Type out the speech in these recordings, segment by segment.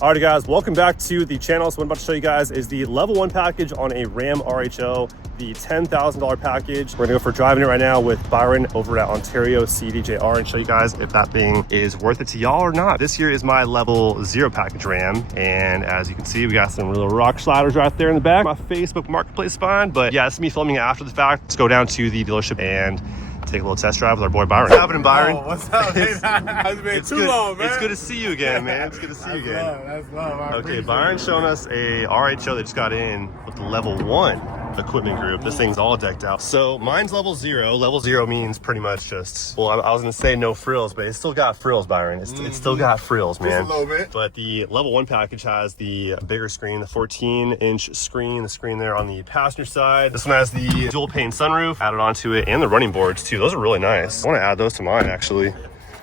Alrighty guys, welcome back to the channel. So what I'm about to show you guys is the level 1 package on a Ram RHO, the $10,000 package. We're gonna go for driving it right now with Byron over at Ontario CDJR and show you guys if that thing is worth it to y'all or not. This here is my level 0 package Ram, and as you can see, we got some little rock sliders right there in the back. My Facebook Marketplace find, but yeah, this is me filming it after the fact. Let's go down to the dealership and take a little test drive with our boy Byron. What's happening, Byron? Oh, what's up? It's been too long, man. It's good to see you again, man. It's good to see you again. That's love. Okay, Byron's showing us a RHO that just got in with the level 1 equipment group. This thing's all decked out. So mine's level 0. Level 0 means pretty much just, well, I was gonna say no frills, but it's still got frills, Byron. It's still got frills, man. Just a little bit. But the level 1 package has the bigger screen, the 14-inch screen, the screen there on the passenger side. This one has the dual pane sunroof added onto it and the running boards too. Those are really nice. I want to add those to mine actually.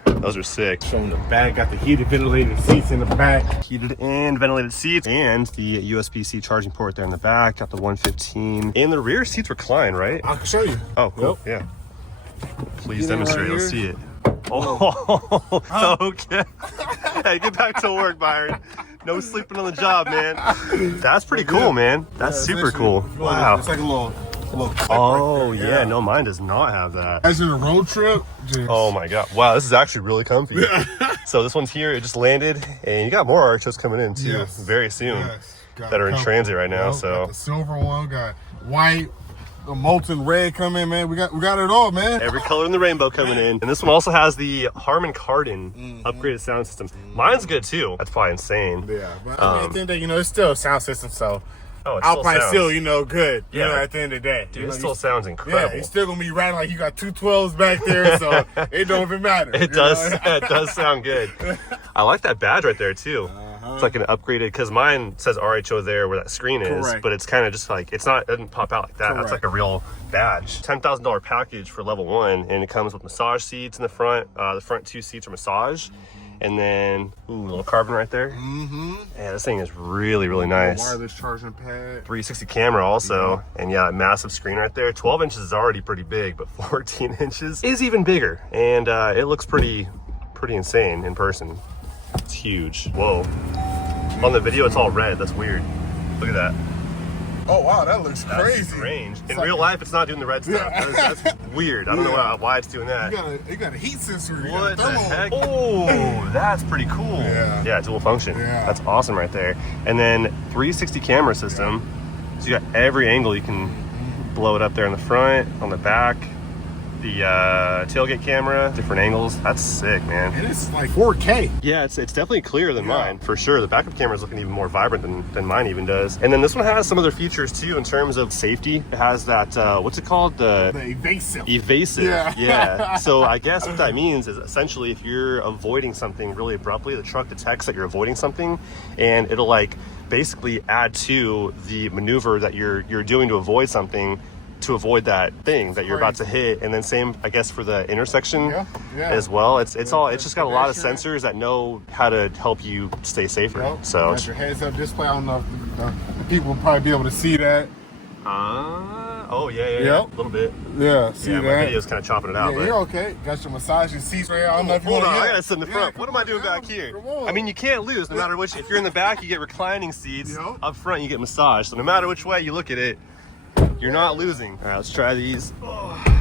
Those are sick. Showing the back, got the heated ventilated seats in the back. Heated and ventilated seats and the USB-C charging port there in the back. Got the 115. And the rear seats recline, right? I can show you. Oh, cool. Yep. Yeah. Please demonstrate. Right, let's see it. Oh, okay. Hey, get back to work, Byron. No sleeping on the job, man. That's pretty cool, man. That's super cool. Wow. It's like a little Oh, right yeah. No, mine does not have that. As in a road trip. Oh my god, wow, this is actually really comfy. So this one's here, it just landed, and you got more RHOs coming in too very soon that are in transit right now. So got the silver one, got white, the molten red coming, man. We got it all, man. Every color in the rainbow coming in. And this one also has the Harman Kardon upgraded sound system. Mine's good too. That's probably insane. Yeah, but I mean, at the end of the day, it's still a sound system, so Oh, Alpine still, good. Yeah. At the end of the day. Dude, it still sounds incredible. Yeah, it's still gonna be riding like you got two 12s back there, so it don't even matter. It does sound good. I like that badge right there too. It's like an upgraded, because mine says RHO there where that screen is, Correct. but it's kind of just like, it doesn't pop out like that. Correct. That's like a real badge. $10,000 package for level 1, and it comes with massage seats in the front. The front 2 seats are massage. And then, a little carbon right there. Yeah, this thing is really, really nice. Wireless charging pad. 360 camera also. And yeah, a massive screen right there. 12 inches is already pretty big, but 14 inches is even bigger. And it looks pretty insane in person. It's huge. Whoa. On the video, it's all red. That's weird. Look at that. Oh wow, that looks crazy. That's strange. In real life, it's not doing the red stuff. That's weird. I don't know why it's doing that. You got a heat sensor. What the heck? Oh, that's pretty cool. Yeah, dual function. Yeah. That's awesome right there. And then 360 camera system. So you got every angle. You can blow it up there in the front, on the back. The tailgate camera, different angles. That's sick, man. And it's like 4K. Yeah, it's definitely clearer than mine, for sure. The backup camera is looking even more vibrant than mine even does. And then this one has some other features too in terms of safety. It has that, what's it called? The evasive. Evasive, yeah. So I guess what that means is essentially if you're avoiding something really abruptly, the truck detects that you're avoiding something, and it'll like basically add to the maneuver that you're doing to avoid something, to avoid that thing that you're about to hit. And then same, I guess, for the intersection as well. It's just got a lot of sensors that know how to help you stay safer. So your heads up display. I don't know if the people will probably be able to see that. Oh yeah, a little bit. Yeah, see that. My video's kind of chopping it out. Yeah, but you're okay. Got your massaging seats right here. I don't know if you hold want on, to. I gotta sit in the front. What am I doing back here? Come on. I mean, you can't lose no matter which. If you're in the back, you get reclining seats. Up front, you get massage. So no matter which way you look at it, you're not losing. All right, let's try these.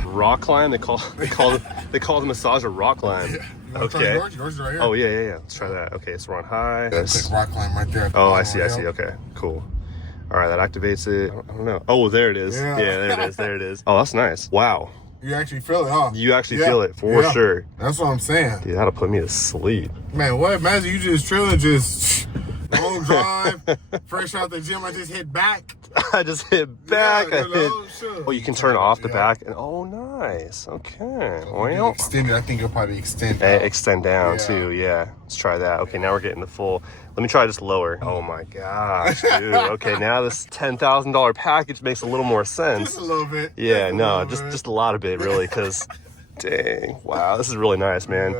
Rock climb. They call the massage a rock climb. Okay. Yours right here. Oh yeah. Let's try that. Okay, so we're on high. That's rock climb right there. Oh, I see. Okay, cool. All right, that activates it. I don't know. Oh, there it is. Yeah, there it is. Oh, that's nice. Wow. You actually feel it, huh? You actually feel it for sure. That's what I'm saying. Dude, that'll put me to sleep. Man, what? Imagine you just chilling, just long drive, fresh out the gym. I just hit back. I just hit back. Sure. Oh, you can turn off the back. And oh, nice. Okay. Well, extend it. I think you'll probably extend down too. Yeah. Let's try that. Okay, now we're getting the full. Let me try just lower. Oh my gosh, dude. Okay, now this $10,000 package makes a little more sense. Just a little bit. Yeah, just a lot of it, really, because dang, wow, this is really nice, man.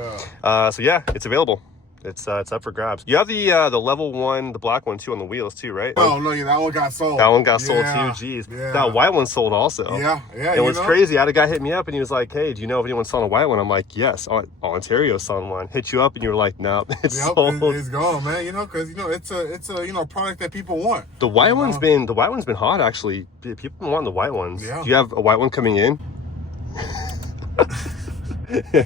So yeah, it's available. It's up for grabs. You have the level 1, the black one too on the wheels too, right? Oh no, yeah, that one got sold. That one got sold too. Jeez, that white one sold also. Yeah. And what's crazy, I had a guy hit me up and he was like, "Hey, do you know if anyone's selling a white one?" I'm like, "Yes, Ontario's selling one." Hit you up and you were like, "No, it's sold." It's gone, man. You know, because it's a product that people want. The white one's been hot actually. People want the white ones. Yeah. Do you have a white one coming in?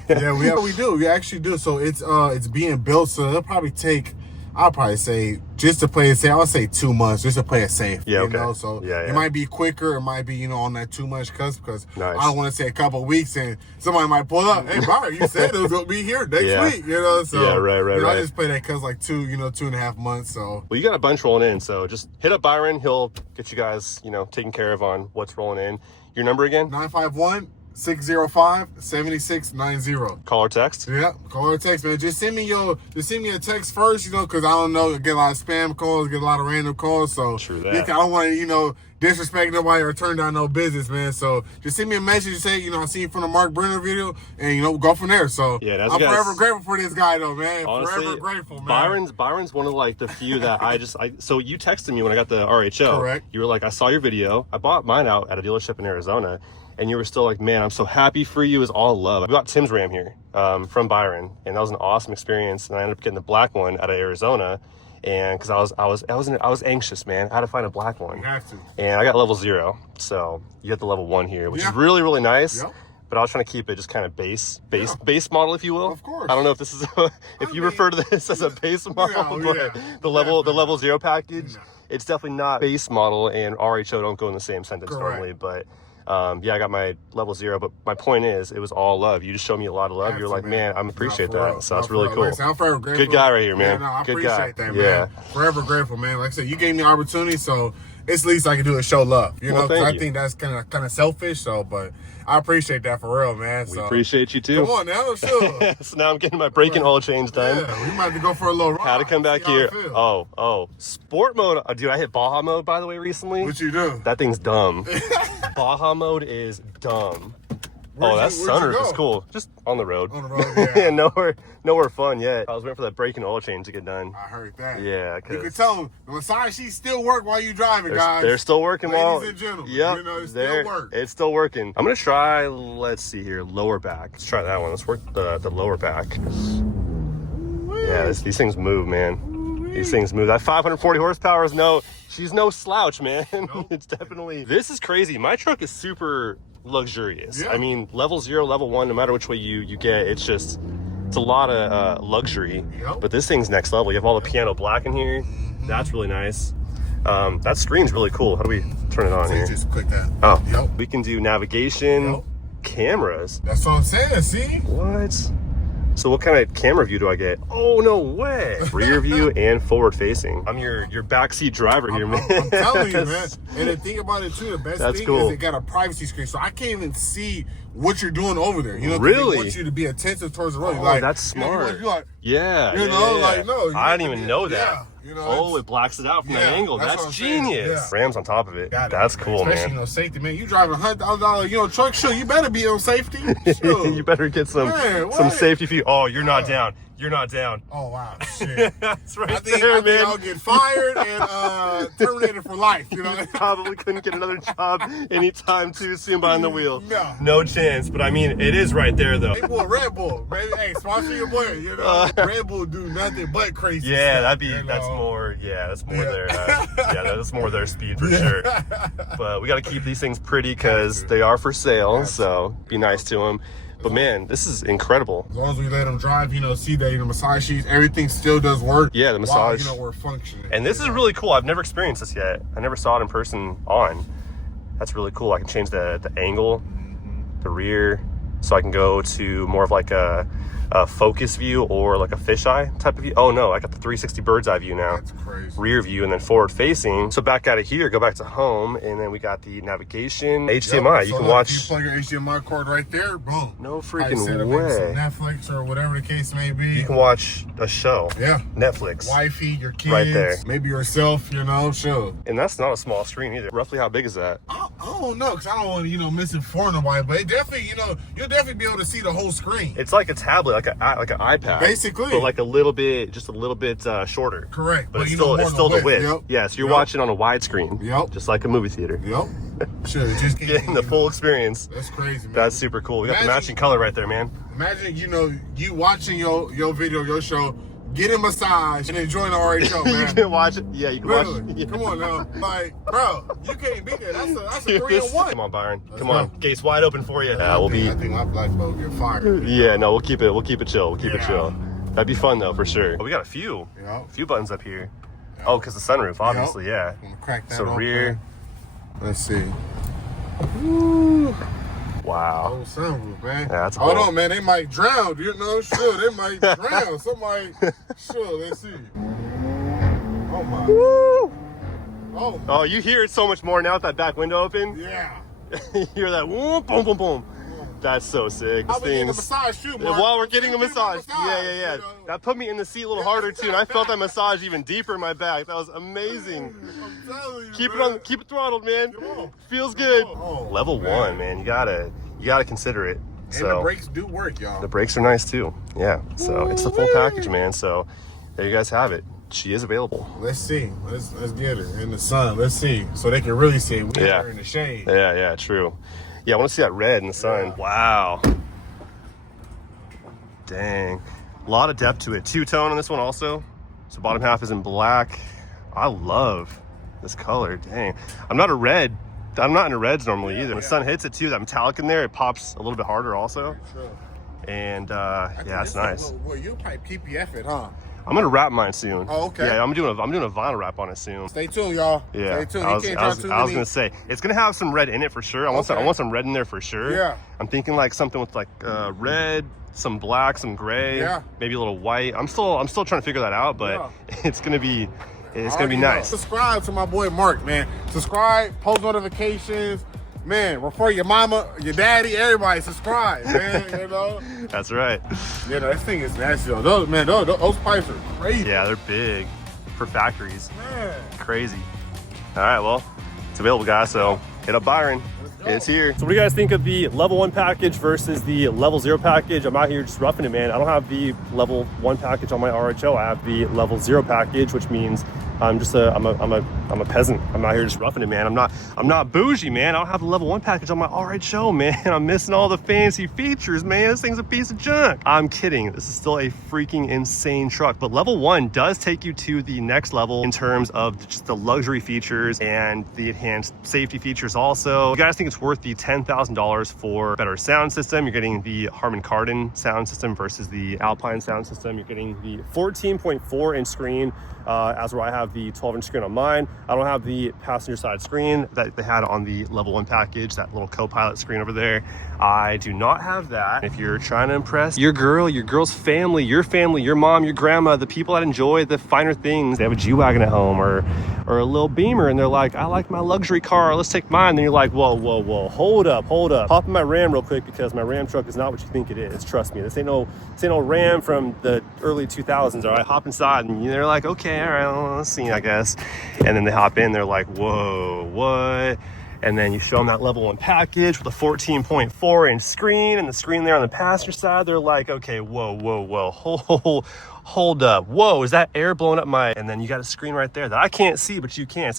Yeah, we do. We actually do. So it's being built. So it'll probably take, I'll probably say, just to play it safe, I would say 2 months just to play it safe. Yeah, okay. You know? So it might be quicker. It might be, on that 2 months cusp because nice. I don't want to say a couple of weeks and somebody might pull up. Hey, Byron, you said it was going to be here next week. You know, so right. I just play that cusp like 2.5 months. So well, you got a bunch rolling in. So just hit up Byron. He'll get you guys, taken care of on what's rolling in. Your number again? 951-605-7690. Call or text? Yeah, call or text, man. Just send me a text first, because I don't know, get a lot of spam calls, get a lot of random calls. So true that. I don't want to, disrespect nobody or turn down no business, man. So just send me a message and say, I see you from the Mark Brenner video, and we'll go from there. So yeah, I'm forever grateful for this guy, though, man. Honestly, forever grateful, man. Byron's one of the few that so you texted me when I got the RHO. Correct. You were like, I saw your video. I bought mine out at a dealership in Arizona. And you were still like, man, I'm so happy for you. It's all love. I got Tim's Ram here from Byron, and that was an awesome experience. And I ended up getting the black one out of Arizona, and because I was anxious, man. I had to find a black one. You have to. And I got level 0, so you get the level 1 here, which is really, really nice. Yep. But I was trying to keep it just kind of base model, if you will. Of course. I don't know if this is if you refer to this as a base model, but the level 0 package, it's definitely not base model, and RHO don't go in the same sentence normally, but. I got my level 0, but my point is, it was all love. You just showed me a lot of love. You're like, man, I appreciate that. So that's really cool. Listen, I'm forever grateful. Good guy right here, man. I Good appreciate guy. that, man. Forever grateful, man. Like I said, you gave me the opportunity, so it's the least I can do is show love. Because I think that's kind of selfish. So, but I appreciate that for real, man. We appreciate you too. Come on now, sure. So now I'm getting my braking oil change done. Yeah, we might have to go for a little ride. Had to come back here. Oh, sport mode. Dude, I hit Baja mode, by the way, recently. What you do? That thing's dumb. Baja mode is dumb. That sunroof is cool. Just on the road. On the road, yeah. nowhere fun yet. I was waiting for that braking oil change to get done. I heard that. Yeah, you can tell them the massage sheets still work while you driving, guys. They're still working. Ladies and gentlemen, yep, it still works. It's still working. I'm gonna try. Let's see here, lower back. Let's try that one. Let's work the lower back. Yeah, these things move, man. These things move. That 540 horsepower is she's no slouch, man. Nope. It's definitely. This is crazy. My truck is super luxurious. I mean, level 0, level 1, no matter which way you get, it's a lot of luxury. But this thing's next level. You have all the piano black in here. That's really nice. That screen's really cool. How do we turn it on here? Just click that. We can do navigation, cameras. That's what I'm saying. See what? So what kind of camera view do I get? Oh, no way. Rear view and forward facing. I'm your backseat driver here, man. I'm telling you, man. And the thing about it too, the best thing is it got a privacy screen. So I can't even see what you're doing over there. Really? They want you to be attentive towards the road. Oh, that's smart. You're like, yeah. no. I didn't even know that. Yeah. It blacks it out from that angle. That's genius. Rams on top of it. That's cool, especially, man. Safety, man. You drive $100,000, truck, sure, you better be on safety. Sure. You better get some safety feet. Oh, you're not down. You're not down. Oh, wow. Shit. That's right. I think I'll get fired and terminated for life. Probably couldn't get another job anytime too soon behind the wheel. No chance. But I mean, it is right there, though. Hey, boy, Red Bull, baby. Hey, sponsor your boy. Red Bull do nothing but crazy. Yeah, stuff, that's more their that's more their speed for sure. But we got to keep these things pretty because they are for sale. So be nice to them. But man, this is incredible. As long as we let them drive, see that massage sheets, everything still does work. Yeah, the massage. We're functioning. And this is really cool. I've never experienced this yet. I never saw it in person on. That's really cool. I can change the angle, the rear, so I can go to more of like a focus view or like a fisheye type of view. Oh no, I got the 360 bird's eye view now. That's crazy. Rear view and then forward facing. So back out of here, go back to home, and then we got the navigation, HDMI. You can watch. You plug your HDMI cord right there, boom. No freaking way. Netflix or whatever the case may be. You can watch a show. Yeah. Netflix. Wifey, your kids. Right there. Maybe yourself, sure. And that's not a small screen either. Roughly how big is that? I don't know, because I don't want to, misinform nobody, but it definitely, you'll definitely be able to see the whole screen. It's like a tablet, like an iPad. Basically. But like a little bit shorter. Correct. But it's still the width. Yep. Yeah, so you're watching on a wide screen. Yep. Just like a movie theater. Yep. Sure, just getting the full experience. That's crazy, man. That's super cool. We got the matching color right there, man. Imagine, you watching your video, your show, get a massage and enjoying the RHO, man. You can watch it. Yeah, you can watch it. Yeah. Come on now. Like, bro, you can't beat that. That's a 3-in-1. Come on, Byron. Come on. Gate's wide open for you. I think my black boat get fired. Yeah, no, we'll keep it chill. We'll keep it chill. That'd be fun though, for sure. Oh, we got a few buttons up here. Yep. Oh, because the sunroof, obviously, yeah. I'm gonna crack that so open. Rear. Let's see. Ooh. Wow. Oh, sunroof, man. Yeah, that's Hold on, man. They might drown. Sure, they might drown. Somebody. Sure, let's see. Oh my. Woo. Oh, you hear it so much more now with that back window open. Yeah. You hear that? Boom, boom, boom, boom. That's so sick. I'll be getting a massage too, Mark. While we're getting a massage. Yeah. That put me in the seat a little harder too, and I felt that massage even deeper in my back. That was amazing. I'm telling you, Keep it throttled, man. Feels good. Level 1, man. You gotta consider it. And the brakes do work, y'all. The brakes are nice too. Yeah. So it's the full package, man. So there you guys have it. She is available. Let's see. Let's get her in the sun. Let's see, so they can really see it. We are in the shade. Yeah. True. Yeah, I want to see that red in the sun. Yeah. Wow. Dang. A lot of depth to it. Two-tone on this one also. So bottom half is in black. I love this color. Dang. I'm not into reds normally either. When the sun hits it too, that metallic in there, it pops a little bit harder also. And it's nice. Well, you pipe PPF it, huh? I'm gonna wrap mine soon. Oh, okay. Yeah, I'm doing a vinyl wrap on it soon. Stay tuned, y'all. Yeah. Stay tuned. I was gonna say it's gonna have some red in it for sure. I want some red in there for sure. Yeah. I'm thinking like something with like red, some black, some gray, maybe a little white. I'm still trying to figure that out, but it's gonna be nice. Subscribe to my boy Mark, man. Subscribe, post notifications. Man, refer your mama, your daddy, everybody subscribe, man, That's right. Yeah, that thing is nasty, though. Those pipes are crazy. Yeah, they're big for factories. Man. Crazy. All right, well, it's available, guys, so hit up Byron. It's here. So what do you guys think of the level 1 package versus the level 0 package? I'm out here just roughing it, man. I don't have the level 1 package on my RHO. I have the level 0 package, which means I'm a peasant. I'm out here just roughing it, man. I'm not bougie, man. I don't have the level 1 package on my RHO, man. I'm missing all the fancy features, man. This thing's a piece of junk. I'm kidding. This is still a freaking insane truck. But level 1 does take you to the next level in terms of just the luxury features and the enhanced safety features also. You guys think it's worth the $10,000 for better sound system? You're getting the Harman Kardon sound system versus the Alpine sound system. You're getting the 14.4 inch screen, as where I have the 12-inch screen on mine. I don't have the passenger side screen that they had on the level 1 package, that little co-pilot screen over there. I do not have that. If you're trying to impress your girl's family, your mom, your grandma, the people that enjoy the finer things, they have a G-Wagon at home or a little Beamer, and they're like, I like my luxury car, let's take mine. Then you're like, whoa, hold up. Hop in my Ram real quick, because my Ram truck is not what you think it is. Trust me, this ain't no Ram from the early 2000s. All right, hop inside, and they're like, okay, all right, well, let's see, I guess. And then they hop in, they're like, whoa, what? And then you show them that level 1 package with a 14.4 inch screen, and the screen there on the passenger side. They're like, okay, whoa, hold up. Whoa, is that air blowing up my... And then you got a screen right there that I can't see, but you can.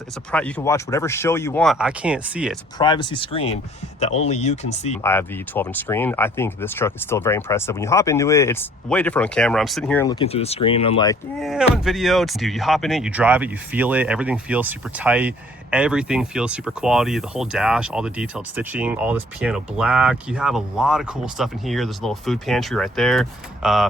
You can watch whatever show you want. I can't see it. It's a privacy screen that only you can see. I have the 12-inch screen. I think this truck is still very impressive. When you hop into it, it's way different on camera. I'm sitting here and looking through the screen, and I'm like, yeah, on video. Dude, you hop in it, you drive it, you feel it. Everything feels super tight. Everything feels super quality. The whole dash, all the detailed stitching, all this piano black. You have a lot of cool stuff in here. There's a little food pantry right there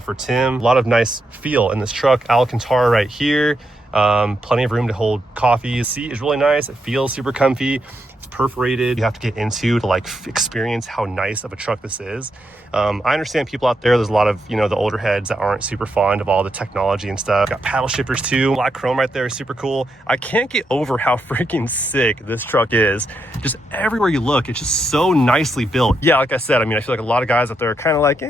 for Tim. A lot of nice feel in this truck. Alcantara right here. Plenty of room to hold coffee. The seat is really nice. It feels super comfy. It's perforated. You have to get into to like experience how nice of a truck this is. I understand people out there's a lot of, the older heads that aren't super fond of all the technology and stuff. Got paddle shifters too. Black chrome right there is super cool. I can't get over how freaking sick this truck is. Just everywhere you look, it's just so nicely built. Yeah, like I said, I feel like a lot of guys out there are kind of like, I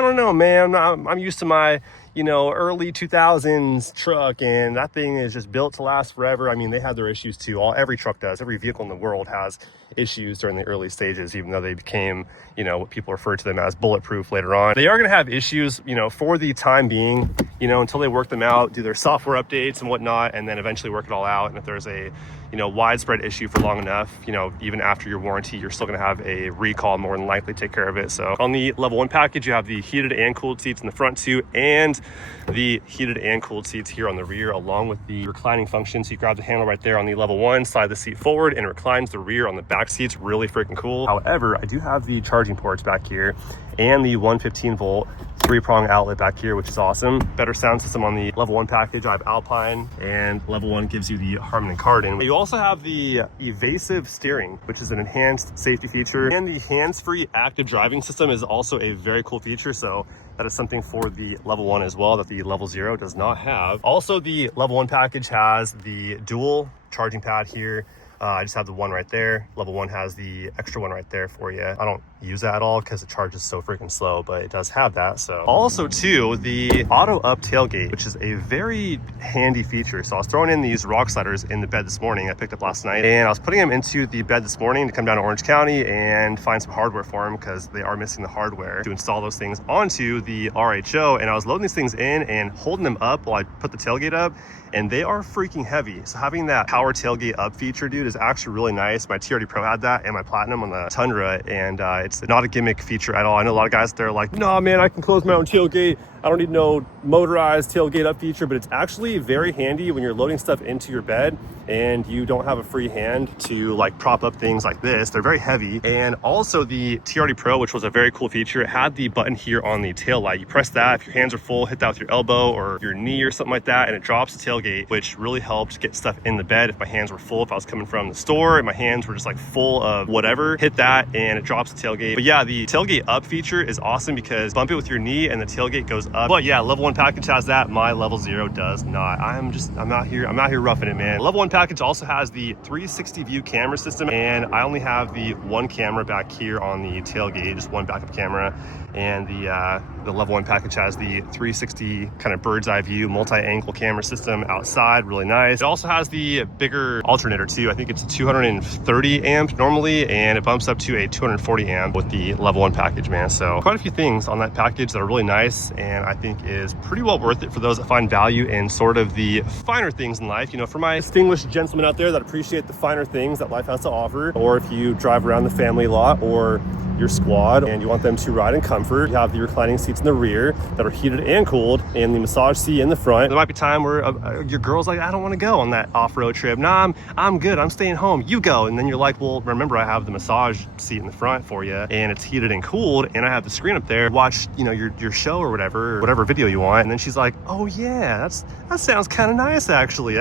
don't know, man. I'm used to my, you know, early 2000s truck, and that thing is just built to last forever. I mean, they had their issues too. Every truck does. Every vehicle in the world has issues during the early stages, even though they became, you know, what people refer to them as bulletproof later on. They are going to have issues, you know, for the time being, you know, until they work them out, do their software updates and whatnot, and then eventually work it all out. And if there's a, you know, widespread issue for long enough, you know, even after your warranty, you're still going to have a recall, more than likely take care of it. So on the level 1 package, you have the heated and cooled seats in the front too, and the heated and cooled seats here on the rear, along with the reclining function. So you grab the handle right there on the level 1, slide the seat forward, and it reclines the rear on the back seats. Really freaking cool. However, I do have the charging ports back here and the 115 volt 3-prong outlet back here, which is awesome. Better sound system on the level 1 package. I have Alpine, and level 1 gives you the Harman Kardon. You also have the evasive steering, which is an enhanced safety feature, and the hands-free active driving system is also a very cool feature. So that is something for the level 1 as well that the level 0 does not have. Also, the level 1 package has the dual charging pad here. I just have the one right there. Level 1 has the extra one right there for you. I don't use that at all because it charges so freaking slow, but it does have that. So also too, the auto up tailgate, which is a very handy feature. So I was throwing in these rock sliders in the bed this morning. I picked up last night, and I was putting them into the bed this morning to come down to Orange County and find some hardware for them, because they are missing the hardware to install those things onto the RHO. And I was loading these things in and holding them up while I put the tailgate up, and they are freaking heavy. So having that power tailgate up feature, dude, is actually really nice. My TRD Pro had that, and my Platinum on the Tundra, and it's not a gimmick feature at all. I know a lot of guys, they're like, nah, man, I can close my own tailgate. I don't need no motorized tailgate up feature, but it's actually very handy when you're loading stuff into your bed and you don't have a free hand to like prop up things like this. They're very heavy. And also the TRD Pro, which was a very cool feature, it had the button here on the tail light. You press that, if your hands are full, hit that with your elbow or your knee or something like that, and it drops the tailgate, which really helped get stuff in the bed. If my hands were full, if I was coming from the store and my hands were just like full of whatever, hit that and it drops the tailgate. But yeah, the tailgate up feature is awesome because bump it with your knee and the tailgate goes up. But yeah, level 1 package has that. My level 0 does not. I'm out here roughing it, man. Level 1 package also has the 360 view camera system, and I only have the one camera back here on the tailgate, just one backup camera. And the level 1 package has the 360 kind of bird's eye view multi-angle camera system outside, really nice. It also has the bigger alternator too. I think it's a 230 amp normally, and it bumps up to a 240 amp with the level 1 package, man. So quite a few things on that package that are really nice, and I think is pretty well worth it for those that find value in sort of the finer things in life. You know, for my distinguished gentlemen out there that appreciate the finer things that life has to offer, or if you drive around the family lot or your squad and you want them to ride in comfort, you have the reclining seats in the rear that are heated and cooled, and the massage seat in the front. There might be time where your girl's like, I don't want to go on that off-road trip. Nah, I'm good, I'm staying home, you go. And then you're like, well, remember, I have the massage seat in the front for you, and it's heated and cooled, and I have the screen up there. Watch, you know, your show or whatever video you want. And then she's like, oh yeah, that sounds kind of nice actually.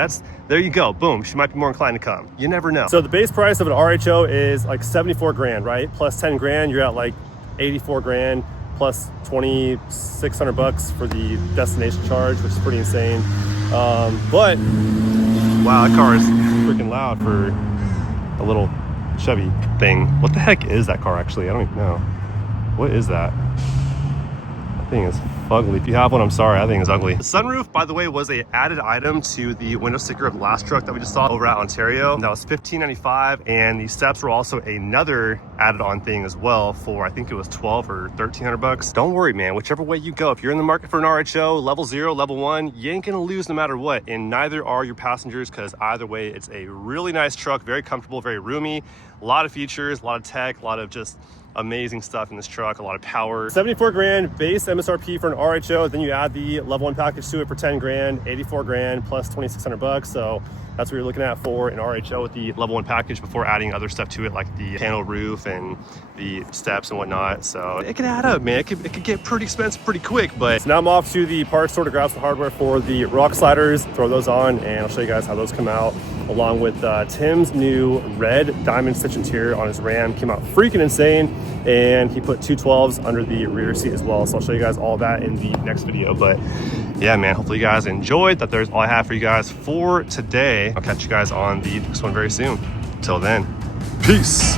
There you go, boom, she might be more inclined to come. You never know. So the base price of an RHO is like 74 grand, right? Plus 10 grand, you're at like 84 grand, plus 2,600 bucks for the destination charge, which is pretty insane. But wow, that car is freaking loud for a little Chevy thing. What the heck is that car actually? I don't even know. What is that? That thing is ugly. If you have one, I'm sorry, that thing is ugly. The sunroof, by the way, was a added item to the window sticker of the last truck that we just saw over at Ontario. That was $15.95, and the steps were also another added on thing as well for, I think it was 12 or 1,300 bucks. Don't worry, man, whichever way you go, if you're in the market for an RHO, level 0, level 1, you ain't gonna lose no matter what, and neither are your passengers, because either way, it's a really nice truck, very comfortable, very roomy, a lot of features, a lot of tech, a lot of just amazing stuff in this truck, a lot of power. 74 grand base MSRP for an RHO, then you add the level 1 package to it for 10 grand, 84 grand plus 2,600 bucks. So that's what you're looking at for an RHO with the level 1 package before adding other stuff to it, like the panel roof and the steps and whatnot. So it can add up, man. It could get pretty expensive pretty quick. But so now I'm off to the parts store to grab some hardware for the rock sliders, throw those on, and I'll show you guys how those come out, along with Tim's new red diamond stitch interior on his Ram. Came out freaking insane, and he put 212s under the rear seat as well. So I'll show you guys all that in the next video. But yeah, man, hopefully you guys enjoyed. There's all I have for you guys for today. I'll catch you guys on the next one very soon. Until then, peace.